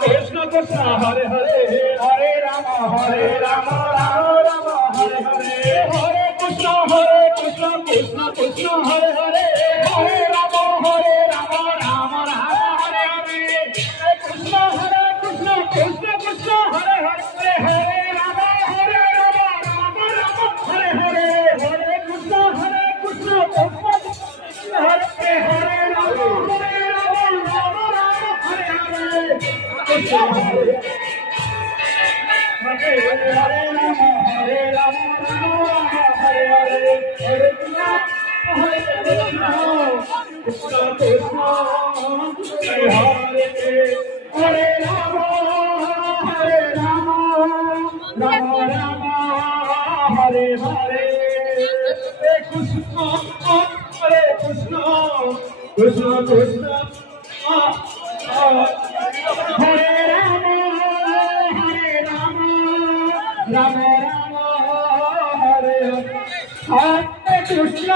Krishna Krishna Hare Hare Hare Ram Ram Ram Hare Hare Hare Krishna Krishna Krishna Hare Hare Hare Ram Ram Ram Hare Hare Hare Krishna Krishna Krishna Hare Hare Hare Ram Ram Ram Hare Hare Hare Krishna Krishna Hare Hare Ram Ram Hare Hare Krishna Hare Hare Hare Ram Hare Hare Hare Krishna Krishna Krishna Hare Hare Hare Ram Ram Ram Hare Hare Krishna Hare Krishna Krishna Krishna Hare Ram Ram Ram Hare Hare Hare Krishna